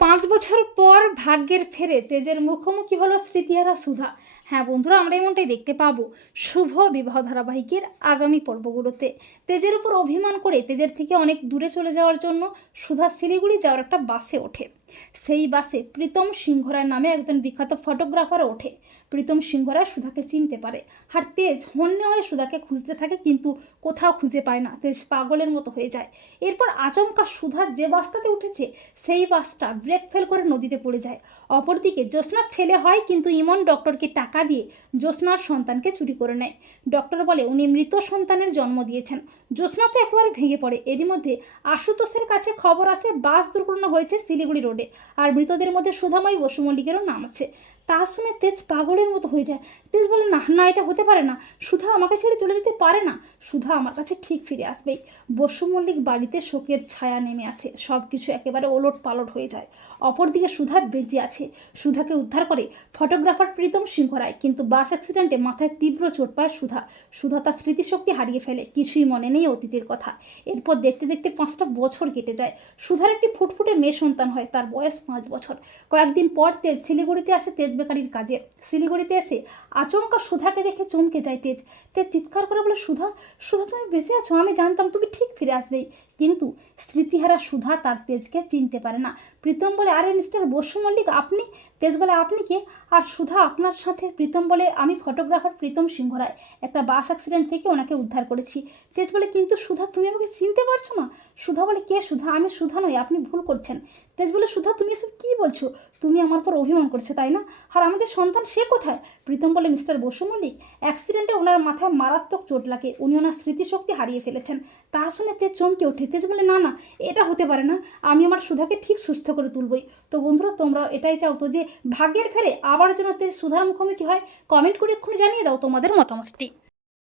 পাঁচ বছর পর ভাগ্যের ফেরে তেজের মুখোমুখি হলো স্মৃতিহারা সুধা। হ্যাঁ বন্ধুরা, আমরা এমনটাই দেখতে পাবো শুভ বিবাহ ধারাবাহিকের আগামী পর্বগুলোতে। তেজের উপর অভিমান করে তেজের থেকে অনেক দূরে চলে যাওয়ার জন্য সুধা শিলিগুড়ি যাওয়ার একটা বাসে ওঠে। সেই বাসে প্রীতম সিংহরায় নামে একজন বিখ্যাত ফটোগ্রাফারও ওঠে। প্রীতম সিংহরায় সুধাকে চিনতে পারে। আর তেজ হন্য হয়ে সুধাকে খুঁজতে থাকে, কিন্তু কোথাও খুঁজে পায় না। তেজ পাগলের মতো হয়ে যায়। এরপর আচমকা সুধা যে বাসটাতে উঠেছে, সেই বাসটা ব্রেক ফেল করে নদীতে পড়ে যায়। অপরদিকে জ্যোৎস্নার ছেলে হয়, কিন্তু ইমন ডক্টরকে টাকা দিয়ে জ্যোৎস্নার সন্তানকে চুরি করে নেয়। ডক্টর বলে, উনি মৃত সন্তানের জন্ম দিয়েছেন। জ্যোৎস্না তো একেবারে ভেঙে পড়ে। এরই মধ্যে আশুতোষের কাছে খবর আসে, বাস দুর্ঘটনা হয়েছে শিলিগুড়ি রোডে। আর মৃতদের মধ্যে সুধাময়ী বসু মল্লিকেরও নাম আছে। তা শুনে তেজ পাগলের মতো হয়ে যায়। তেজ বলে, না না, এটা হতে পারে না। সুধা আমাকে ছেড়ে চলে যেতে পারে না। সুধা আমার কাছে ঠিক ফিরে আসবেই বসু মল্লিক বাড়িতে শোকের ছায়া নেমে আসে। সব কিছু একেবারে ওলট পালট হয়ে যায়। অপরদিকে সুধা বেঁচে আছে। সুধাকে উদ্ধার করে ফটোগ্রাফার প্রীতম সিংহ রায়। কিন্তু বাস অ্যাক্সিডেন্টে মাথায় তীব্র চোট পায় সুধা। সুধা তার স্মৃতিশক্তি হারিয়ে ফেলে। কিছুই মনে নেই অতীতের কথা। এরপর দেখতে দেখতে পাঁচটা বছর কেটে যায়। সুধার একটি ফুটফুটে মেয়ে সন্তান হয়। তার বয়স পাঁচ বছর। কয়েকদিন পর তেজ শিলিগুড়িতে আসে। তেজ বেকারির কাজে। শিলিগুড়িতে এসে আচমকা সুধাকে দেখে চমকে যায় তেজ। তেজ চিৎকার করে বলে, সুধা সুধা, তুমি বেঁচে আছো? আমি জানতাম তুমি ঠিক ফিরে আসবেই। কিন্তু স্মৃতিহারা সুধা তার তেজকে চিনতে পারে না। প্রীতম বলে, আরে মিস্টার বসু মল্লিক, আপনি? তেজ বলে, আপনি কে? আর সুধা, আপনার সাথে প্রীতম বলে, আমি ফটোগ্রাফার প্রীতম সিংহ রায় একটা বাস অ্যাক্সিডেন্ট থেকে ওনাকে উদ্ধার করেছি। তেজ বলে, কিন্তু সুধা, তুমি আমাকে চিনতে পারছ না? সুধা বলে, কে সুধা? আমি সুধা নই, আপনি ভুল করছেন। তেজ বলে, সুধা, তুমি এসব কী বলছো? তুমি আমার পর অভিমান করছ, তাই না? আর আমাদের সন্তান সে কোথায়? প্রীতম বলে মিস্টার বসু মল্লিক অ্যাক্সিডেন্টে ওনার মাথায় মারাত্মক চোট লাগে। উনি ওনার স্মৃতিশক্তি হারিয়ে ফেলেছেন। তা শুনে সে চমকে ওঠে। তেজ বলে, না না, এটা হতে পারে না। আমি আমার সুধাকে ঠিক সুস্থ করে তুলবই। তো বন্ধুরা, তোমরাও এটাই চাও তো যে ভাগ্যের ফেরে আবার যেন তেজ সুধার মুখোমুখি হয় কমেন্ট করে এক্ষুনি জানিয়ে দাও তোমাদের মতামতটি।